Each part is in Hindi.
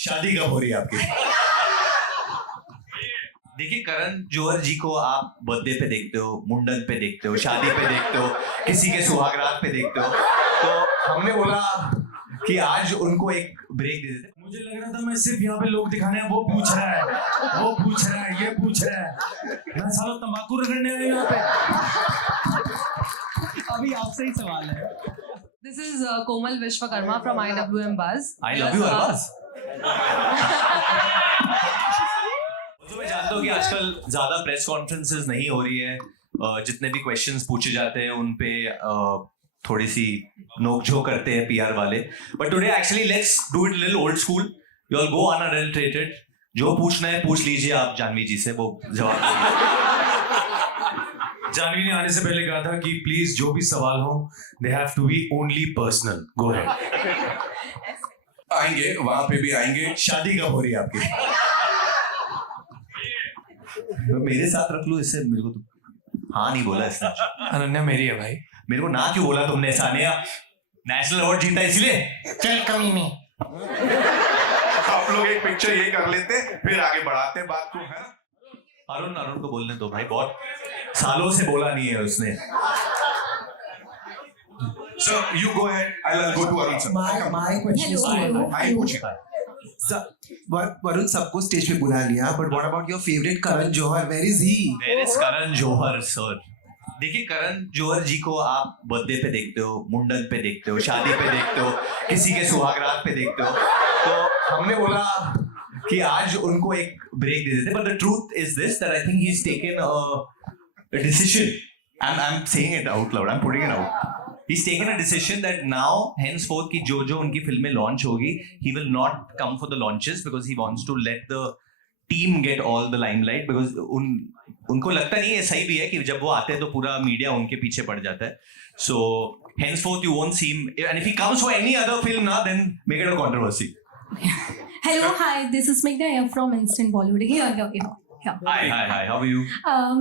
शादी कब हो रही है आपकी? देखिए, करण जौहर जी को आप बर्थडे पे देखते हो, मुंडन पे देखते हो, शादी पे देखते हो, किसी के सुहागरात पे देखते हो, तो हमने बोला कि आज उनको एक ब्रेक दे देते। मुझे लग रहा था मैं सिर्फ यहाँ पे लोग दिखाने हैं, वो पूछ रहा है, वो पूछ रहा है, ये पूछ रहा है, मैं सालों तंबाकू रगड़ने आया यहाँ पे। अभी आपसे ही सवाल है। This is Komal Vishwakarma from IWM Buzz. I love you, Arbaz. तो मैं जानता हूँ कि आजकल ज्यादा प्रेस कॉन्फ्रेंसेस नहीं हो रही है, जितने भी क्वेश्चंस पूछे जाते हैं उन पे थोड़ी सी नोकझोंक करते हैं पीआर वाले। But today actually let's do it little old school. You all go unadulterated, जो पूछना है पूछ लीजिए आप जानवी जी से, वो जवाब देंगे। जानवी ने आने से पहले कहा था कि प्लीज जो भी सवाल हो they have to be only personal. Go ahead. आएंगे, वहां पे भी आएंगे। शादी कब हो रही है आपकी? मेरे साथ रख लो इससे, मेरे को तो हाँ नहीं बोला इसने। अनन्या मेरी है भाई। मेरे को ना क्यों बोला तुमने? सानिया नेशनल अवार्ड जीता इसलिए। चल कमी नहीं। आप लोग एक पिक्चर ये कर लेते फिर आगे बढ़ाते बात को, है ना? अरुण को बोलने दो भाई, बहुत सालों से बोला नहीं है उसने। So you go ahead. I'll go to Arun sir. My question is to Arun. I पूछे। वरुण सबको स्टेज पे बुला लिया, but what about your favorite Karan Johar? Where is he? Where is Karan Johar sir? देखिए, करण जौहर जी को आप बर्थडे पे देखते हो, मुंडन पे देखते हो, शादी पे देखते हो, किसी के सुहागरात पे देखते हो, तो हमने बोला कि आज उनको एक ब्रेक दे देते। But the truth is this that I think he is taken a decision. I'm saying it out loud. I'm putting it out. He's taken a decision that now, henceforth, कि जो उनकी फिल्में लॉन्च होगी, he will not come for the launches because he wants to let the team get all the limelight because उनको लगता नहीं है, सही भी है कि जब वो आते हैं तो पूरा मीडिया उनके पीछे पड़ जाता है. So henceforth you won't see him, and if he comes for any other film now, then make it a controversy. Hello, hi. This is Meghna here from Instant Bollywood. Here. Hi. How are you?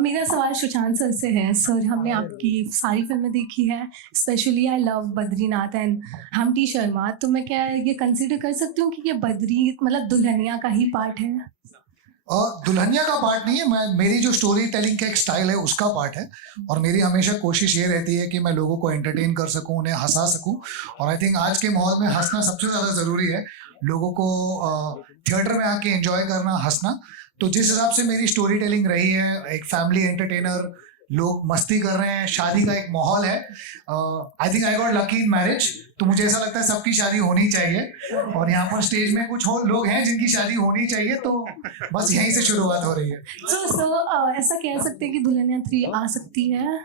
मेरा सवाल सुशांत सर से है. सर, हमने आपकी सारी फिल्में देखी है, specially I love Badrinath and हमटी Sharma. तो मैं क्या ये कंसिडर कर सकती हूँ कि ये बद्री मतलब दुल्हनिया का ही पार्ट है? दुल्हनिया का पार्ट नहीं है. मेरी जो स्टोरी टेलिंग का एक स्टाइल है उसका पार्ट है. और मेरी हमेशा कोशिश ये रहती है कि मैं लोगों को एंटरटेन कर सकूं, उन्हें हंसा सकूं. और आई थिंक आज के माहौल में हंसना सबसे ज़्यादा ज़रूरी है. लोगों को थिएटर में आके एंजॉय करना, हंसना. तो जिस हिसाब से मेरी स्टोरी टेलिंग रही है, एक फैमिली एंटरटेनर, लोग मस्ती कर रहे हैं, शादी का एक माहौल है. I think I got lucky in marriage. तो मुझे ऐसा लगता है सबकी शादी होनी चाहिए. और यहाँ पर स्टेज में कुछ और लोग हैं जिनकी शादी होनी चाहिए. तो बस यहीं से शुरुआत हो रही है. सो ऐसा कह सकते हैं कि दुल्हनिया 3 आ सकती है?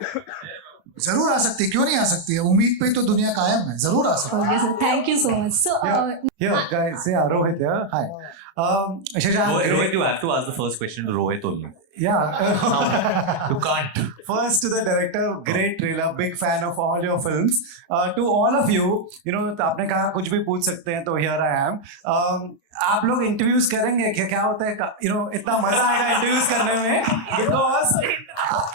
जरूर आ सकती है, क्यों नहीं आ सकती है. उम्मीद पे तो दुनिया कायम है, जरूर आ सकती है. Okay, sir. Thank you so much. So, Here, guys, yeah, Rohit here. Hi. Shashank, Rohit, you have to ask the first question to Rohit only. yeah. You can't. First to the director, great trailer, big fan of all your films. To all of you, आपने कहा कुछ भी पूछ सकते हैं, तो here I am. आप लोग इंटरव्यूज करेंगे क्या होता है, इतना मजा आएगा इंटरव्यूज करने में. बिकॉज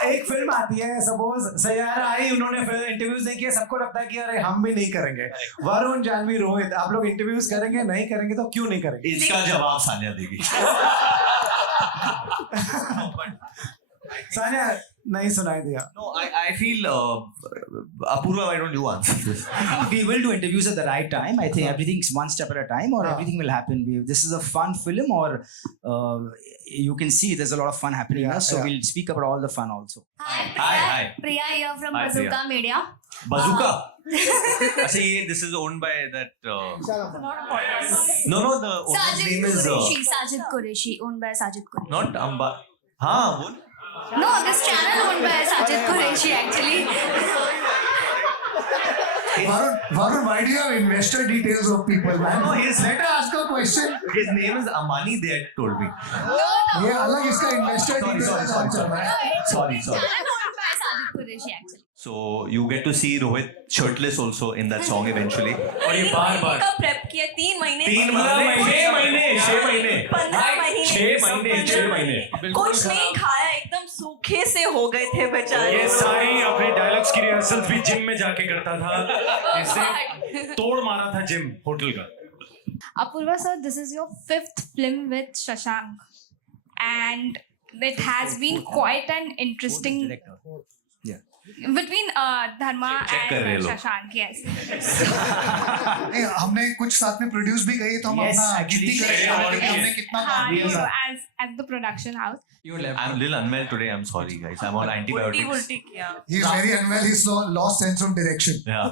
एक फिल्म आती है, सपोज सैयारा आई, उन्होंने फिर इंटरव्यूज नहीं किए, सबको लगता है कि अरे हम भी नहीं करेंगे. वरुण, जानवी, रोहित, आप लोग इंटरव्यूज करेंगे? नहीं करेंगे तो क्यों नहीं करेंगे? इसका जवाब सानिया देगी. सानिया नहीं सुनाई दिया. No, I feel Apurva, why don't you answer this? We will do interviews at the right time. I think everything's one step at a time, or everything will happen. This is a fun film, or you can see there's a lot of fun happening here. So we'll speak about all the fun also. Hi. Priya here from Hi, Bazooka Priya. Media. Bazooka? अच्छा, ये this is owned by that. No, the owner's name is Sajid Qureshi, owned by Sajid Qureshi. not Amba. हाँ, वो. No, this channel owned by Sajid Qureshi actually. Varun, why do you have investor details of people, man? No, Let her ask a question. His name is Amani, they had told me. ये अलग इसका investor Sorry. Channel owned by Sajid Qureshi actually. So you get to see Rohit shirtless also in that song eventually. और ये बार का प्रेप किया 3 महीने 6 महीने 6 महीने कुछ नहीं खाया, एकदम सूखे से हो गए थे बेचारे. ये सारी अपने डायलॉग्स की रिहर्सल भी जिम में जाके करता था. इसने तोड़ मारा था जिम होटल का. Apurva sir, this is your 5th film with Shashank, and it has been quite an interesting between Dharma check कर रहे and लोग। Shashank. Yes. नहीं, हमने कुछ साथ में प्रोड्यूस भी करी तो हम Yes, अपना actually, गिनती करेंगे कि हमने कितना काम हाँ, किया so as the production house. I'm a little unwell today. I'm sorry, guys. I'm on उल्टी antibiotics. उल्टी किया He is very unwell. He's lost sense of direction. Yeah.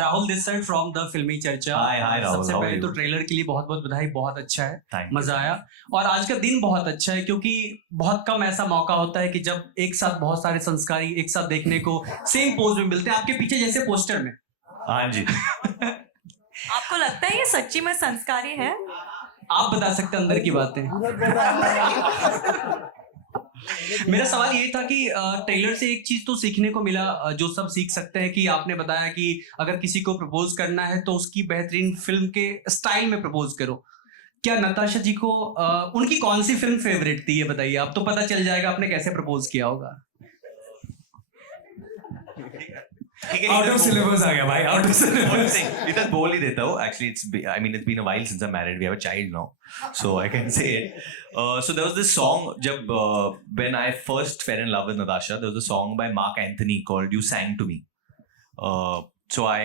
Rahul this side from the फिल्मी चर्चा। Hi, Rahul. सबसे How are पहले you? तो ट्रेलर के लिए बहुत बहुत बधाई, बहुत अच्छा है, Thank you. मजा आया। और आज का दिन बहुत अच्छा है क्योंकि बहुत कम ऐसा मौका होता है कि जब एक साथ बहुत सारे संस्कारी एक साथ देखने को सेम पोज में मिलते हैं, आपके पीछे जैसे पोस्टर में। हाँ जी। आपको लगता है ये सच्ची में संस्कारी है? आप बता सकते हैं अंदर की बातें। मेरा सवाल ये था कि ट्रेलर से एक चीज तो सीखने को मिला, जो सब सीख सकते हैं, कि आपने बताया कि अगर किसी को प्रपोज करना है तो उसकी बेहतरीन फिल्म के स्टाइल में प्रपोज करो। क्या नताशा जी को उनकी कौन सी फिल्म फेवरेट थी, ये बताइए। अब तो पता चल जाएगा आपने कैसे प्रपोज किया होगा। आउट ऑफ सिलेबस आ गया भाई, आउट ऑफ सिलेबस। इधर बोल ही देता हूँ। Actually, it's been a while since I'm married. We have a child now, so I can say it. So there was this song. जब when I first fell in love with Natasha, there was a song by Mark Anthony called "You Sang to Me." So I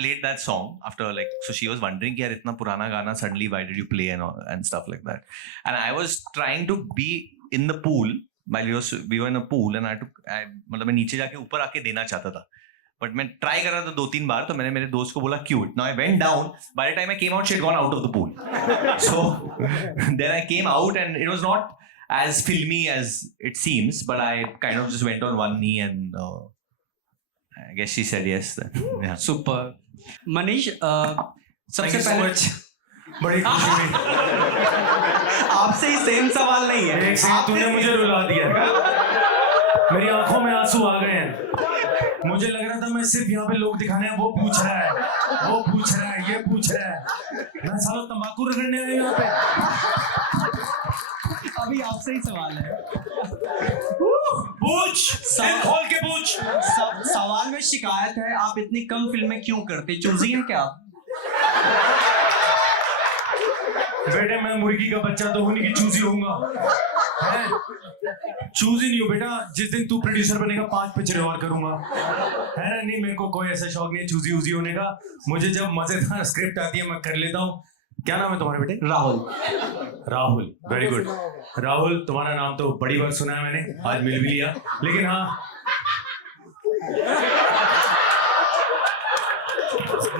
played that song after, like, so she was wondering कि यार इतना पुराना गाना suddenly why did you play and stuff like that. And I was trying to be in the pool. We were in a pool and मतलब मैं नीचे जाके ऊपर आके देना चाहता था, बट मैं ट्राई कर रहा था 2-3 बार, तो मैंने मेरे दोस्त को बोला cute. Now I went down, by the time I came out she had gone out of the pool, so then I came out and it was not as filmy as it seems, but I kind of just went on one knee and I guess she said yes then. Yeah. Super. Manish, सबसे पहले बड़ी खुशी हुई। आपसे ही सेम सवाल नहीं है। एक सेकंड, तूने मुझे रुला दिया। मेरी आंखों में आंसू आ गए हैं। मुझे लग रहा था मैं सिर्फ यहाँ पे लोग दिखाने हैं, वो पूछ रहा है, वो पूछ रहा है, ये पूछ रहा है। मैं सालों तंबाकू रगड़ने आया यहाँ पे। अभी आपसे ही सवाल है। पूछ, दिल खोल के पूछ। सवाल में शिकायत है, आप इतनी कम फिल्में क्यों करते? चूजी हैं क्या आप? बेटे, मैं मुर्गी का बच्चा तो हूं नहीं कि चूजी होऊंगा। चूजी नहीं हूँ बेटा। जिस दिन तू प्रोड्यूसर बनेगा 5 पिक्चरें और करूंगा, है ना? नहीं, मेरे को कोई ऐसा शौक नहीं है चूजी उजी होने का। मुझे जब मजेदार स्क्रिप्ट आती है मैं कर लेता हूँ। क्या नाम है तुम्हारे बेटे? राहुल। Rahul, very good. राहुल, तुम्हारा नाम तो बड़ी बार सुना है मैंने, आज मिल भी लिया। लेकिन हाँ,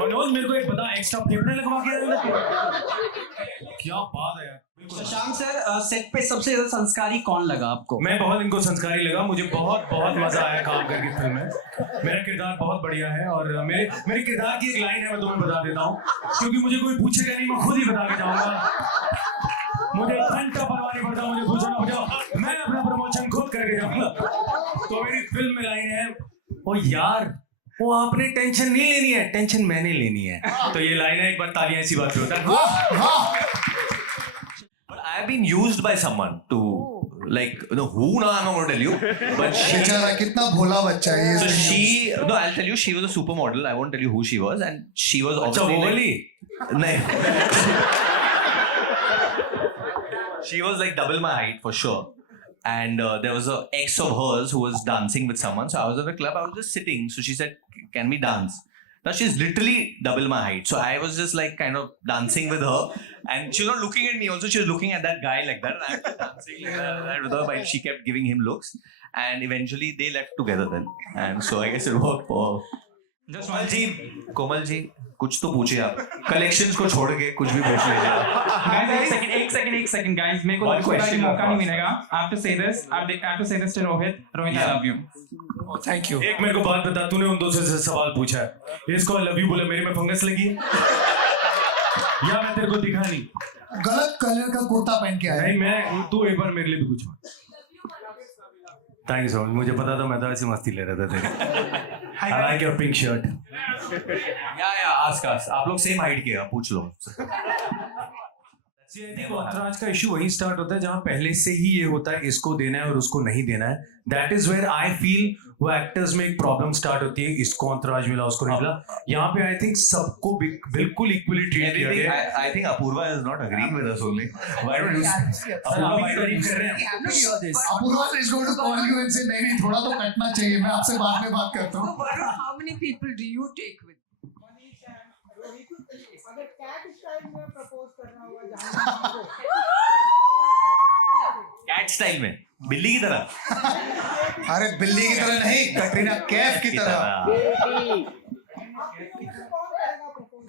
मनोज, मेरे को एक बता, एक्स्ट्रा फेफड़े लगवा के क्या बात है यार। शशांक सर, सेट पे सबसे ज्यादा संस्कारी कौन लगा आपको? मैं बहुत इनको संस्कारी लगा। मुझे बहुत बहुत मजा आया काम करके फिल्म में। मेरा किरदार बहुत बढ़िया है और मेरे किरदार की एक लाइन है, मैं तुम्हें बता देता हूँ, क्योंकि मुझे कोई पूछेगा नहीं, मैं खुद ही बता के जाऊंगा। मुझे घंटा परवाह नहीं पड़ता, मुझे पूछना पड़ता, मैं अपना प्रमोशन खुद करके जाऊंगा। तो मेरी फिल्म में लाइन है, ओ यार, वो आपने टेंशन नहीं लेनी है, टेंशन मैंने लेनी है। तो ये लाइन है, एक बार तालियां ऐसी बात पे होता है। But I have been used by someone to, like, who now I'm not going to tell you, but बेचारा कितना भोला बच्चा है so ये। I'll tell you, she was a supermodel. I won't tell you who she was, and she was अच्छा, obviously वो like, वाली? नहीं, she was like double my height for sure. And there was a ex of hers who was dancing with someone. So I was at the club, I was just sitting. So she said, can we dance? Now she's literally double my height. So I was just like kind of dancing with her. And she was not looking at me also. She was looking at that guy like that. And I was dancing like that with her. But she kept giving him looks. And eventually they left together then. And so I guess it worked for Komal ji, कुछ तो पूछिए आप। कलेक्शंस को छोड़ के कुछ भी पूछ लीजिए आप। एक सेकंड गाइस, मेरे को One question मौका नहीं more. मिलेगा। I have to say this to Rohit, I love you. Thank you. एक मेरे को बात बता, तूने उन दो से सवाल पूछा है, इसको आई लव यू बोला, मेरे में फंगस लगी है? या मैं तेरे को दिखा नहीं? गलत कलर का कुर्ता पहन के आया। नहीं, मैं, तू एक बार मेरे लिए भी कुछ मत। थैंक यू सो मच, मुझे पता था, मैं तो ऐसी मस्ती ले रहा था तेरी। I like your pink shirt. या आस्क आप लोग सेम हाइट के हैं, पूछ लो। कॉन्ट्राज का इशू वहीं स्टार्ट होता है जहां पहले से ही ये होता है इसको देना है और उसको नहीं देना है. That is where I feel वो एक्टर्स में एक प्रॉब्लम स्टार्ट होती है. इसको अंतराज मिला उसको नहीं मिला. यहाँ पे आई थिंक सबको बिल्कुल इक्वली ट्रीट किया गया. I think Apurva is not agreeing with us only. Why don't you? Apurva भाई तारीफ कर रहे हैं. Apoorva is going to call you and say नहीं थोड़ा तो कटना चाहिए, मैं आपसे बाद में बात करता हूँ. How many people do you take with? Cat style में बिल्ली की तरह. अरे बिल्ली की तरह नहीं, कटरीना कैफ की तरह.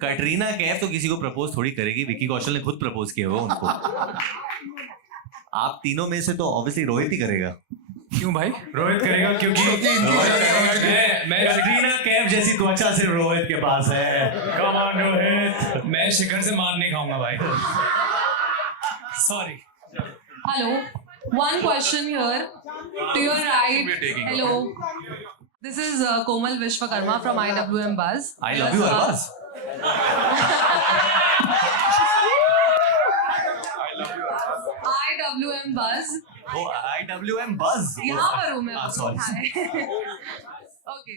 कटरीना कैफ तो किसी को प्रपोज थोड़ी करेगी. विकी कौशल ने खुद प्रपोज किया वो उनको. आप तीनों में से तो ऑब्वियसली रोहित ही करेगा. क्यों भाई? रोहित करेगा क्योंकि मैं कटरीना कैफ जैसी त्वचा सिर्फ रोहित के पास है. कम ऑन रोहित, मैं शिखर से मार नहीं खाऊंगा भाई. Sorry. Hello. One question here. To your right. Hello. This is Komal Vishwakarma from IWM Buzz. I love you, Arbaz. IWM Buzz. Oh, IWM Buzz. यहाँ पर हूँ मैं. Sorry. Okay.